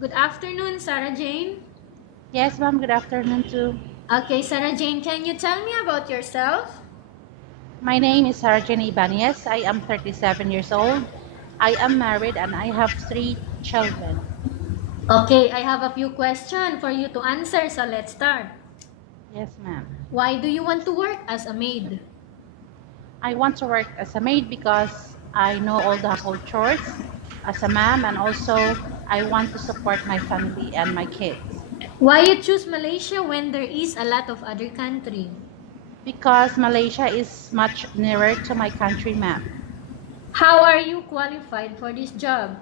Good afternoon, Sarah Jane. Yes, ma'am. Good afternoon too. Okay, Sarah Jane, can you tell me about yourself? My name is Sergeant Ybanez. I am 37 years old. I am married and I have three children. Okay, I have a few questions for you to answer, so let's start. Yes, ma'am. Why do you want to work as a maid? I want to work as a maid because I know all the household chores as a ma'am, and also I want to support my family and my kids Why you choose Malaysia when there is a lot of other country? because Malaysia is much nearer to my country, ma'am. How are you qualified for this job?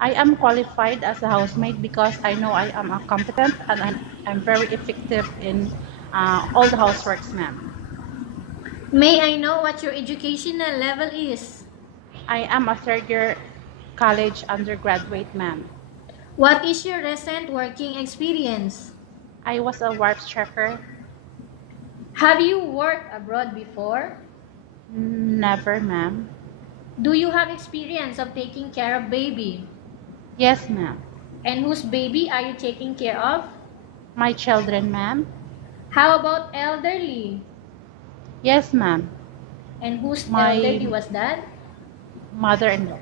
I am qualified as a housemaid because I know I am a competent and I'm very effective in all the houseworks, ma'am. May I know what your educational level is? I am a third year college undergraduate, ma'am. What is your recent working experience? I was a warp checker. Have you worked abroad before? Never, ma'am. Do you have experience of taking care of baby? Yes, ma'am. And whose baby are you taking care of? My children, ma'am. How about elderly? Yes, ma'am. And whose My elderly was that? mother-in-law.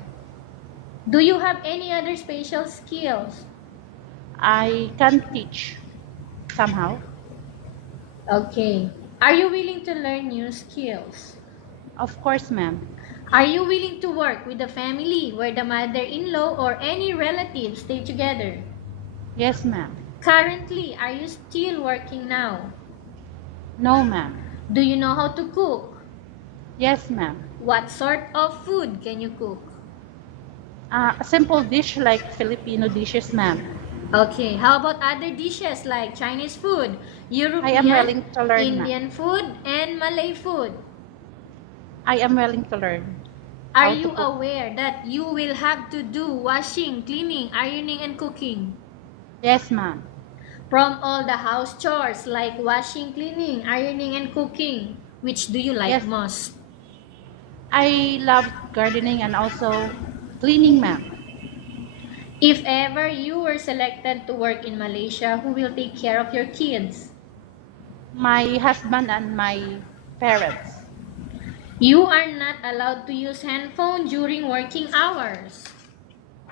Do you have any other special skills? I can teach somehow. Okay. Are you willing to learn new skills? Of course, ma'am. Are you willing to work with a family where the mother-in-law or any relatives stay together? Yes, ma'am. Currently, are you still working now? No, ma'am. Do you know how to cook? Yes, ma'am. What sort of food can you cook? A simple dish like Filipino dishes, ma'am. Okay, how about other dishes like Chinese food, I am European, willing to learn, ma'am. Indian food, and Malay food? I am willing to learn Are how to you cook. aware that you will have to do washing, cleaning, ironing, and cooking? Yes, ma'am. From all the house chores like washing, cleaning, ironing, and cooking, which do you like Yes, most? I love gardening and also cleaning, ma'am. If ever you were selected to work in Malaysia, who will take care of your kids? My husband and my parents. You are not allowed to use handphone during working hours.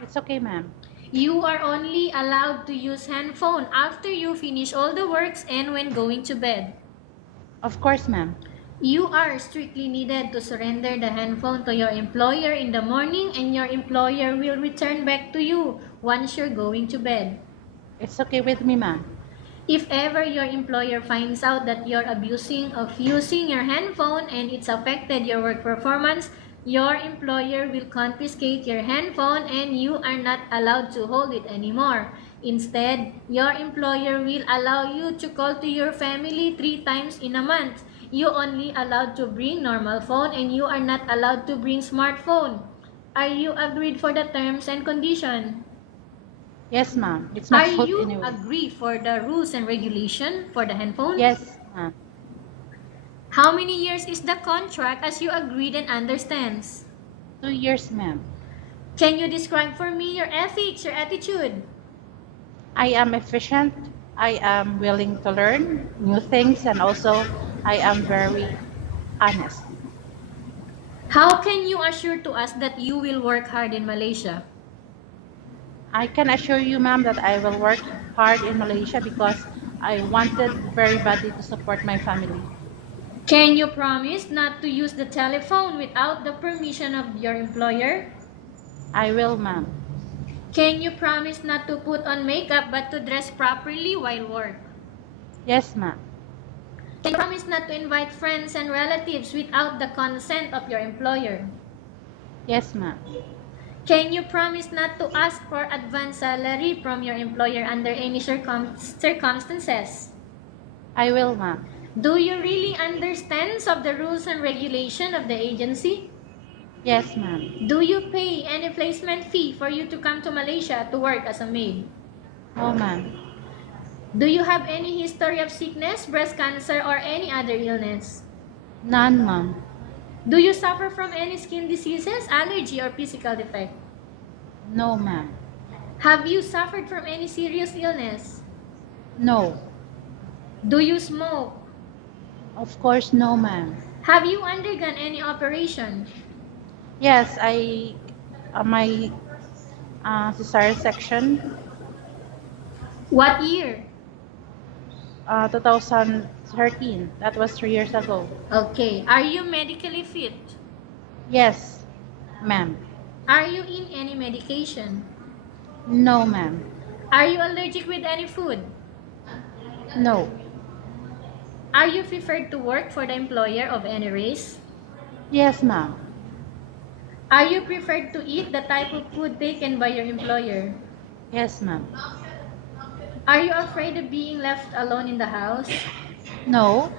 It's okay, ma'am. You are only allowed to use handphone after you finish all the works and when going to bed. Of course, ma'am. You are strictly needed to surrender the handphone to your employer in the morning, and your employer will return back to you once you're going to bed. It's okay with me, ma'am. If ever your employer finds out that you're abusing of using your handphone and it's affected your work performance, your employer will confiscate your handphone and you are not allowed to hold it anymore. Instead, your employer will allow you to call to your family 3 times in a month. You only allowed to bring normal phone and you are not allowed to bring smartphone. Are you agreed for the terms and condition? Yes, ma'am. It's my Are fault you anyway. agree for the rules and regulation for the handphone? Yes, ma'am. How many years is the contract as you agreed and understands? 2 years, ma'am. Can you describe for me your ethics, your attitude? I am efficient. I am willing to learn new things, and also I am very honest. How can you assure to us that you will work hard in Malaysia? I can assure you, ma'am, that I will work hard in Malaysia because I wanted very badly to support my family. Can you promise not to use the telephone without the permission of your employer? I will, ma'am. Can you promise not to put on makeup but to dress properly while work? Yes, ma'am. Can you promise not to invite friends and relatives without the consent of your employer? Yes, ma'am. Can you promise not to ask for advance salary from your employer under any circumstances? I will, ma'am. Do you really understand of the rules and regulation of the agency? Yes, ma'am. Do you pay any placement fee for you to come to Malaysia to work as a maid? No, ma'am. Do you have any history of sickness, breast cancer, or any other illness? None, ma'am. Do you suffer from any skin diseases, allergy, or physical defect? No, ma'am. Have you suffered from any serious illness? No. Do you smoke? Of course, no, ma'am. Have you undergone any operation? Yes, my cesarean section, What year? 2013. That was 3 years ago. Okay. Are you medically fit? Yes, ma'am. Are you in any medication? No, ma'am. Are you allergic with any food? No. Are you preferred to work for the employer of any race? Yes, ma'am. Are you preferred to eat the type of food taken by your employer? Yes, ma'am. Are you afraid of being left alone in the house? No.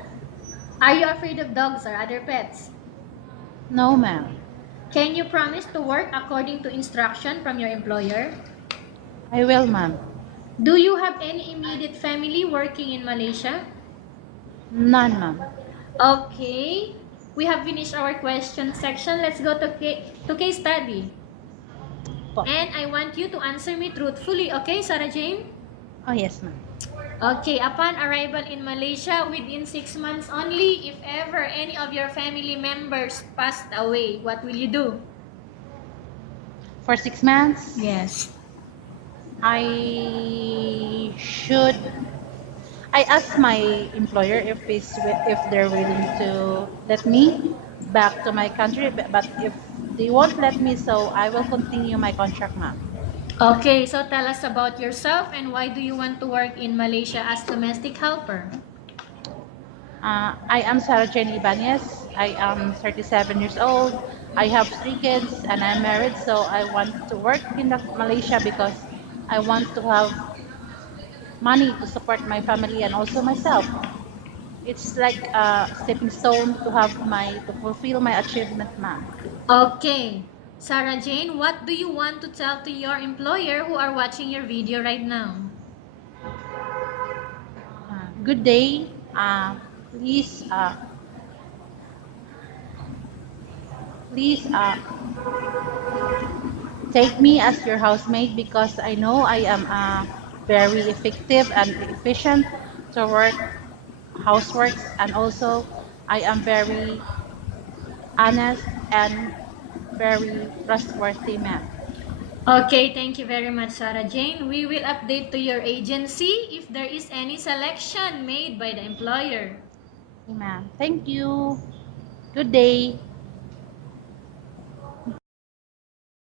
Are you afraid of dogs or other pets? No, ma'am. Can you promise to work according to instruction from your employer? I will, ma'am. Do you have any immediate family working in Malaysia? None, ma'am. Okay. We have finished our question section. Let's go to case study. Po. And I want you to answer me truthfully, okay, Sarah Jane? Oh, yes, ma'am. Okay, upon arrival in Malaysia within 6 months only, if ever any of your family members passed away, what will you do? For 6 months, Yes. I should. I ask my employer if they're willing to let me back to my country, but if they won't let me, so I will continue my contract, ma'am. Okay, so tell us about yourself and why do you want to work in Malaysia as domestic helper? I am Sarah Jane Ybanez. I am 37 years old. I have 3 kids and I'm married, so I want to work in Malaysia because I want to have money to support my family and also myself. It's like a stepping stone to fulfill my achievement, ma'am. Okay. Sarah Jane, what do you want to tell to your employer who are watching your video right now? Good day. Please, please take me as your housemaid because I know I am very effective and efficient to work houseworks, and also I am very honest and very trustworthy man. Okay, thank you very much, Sarah Jane. We will update to your agency if there is any selection made by the employer. Ma'am. Thank you. Good day.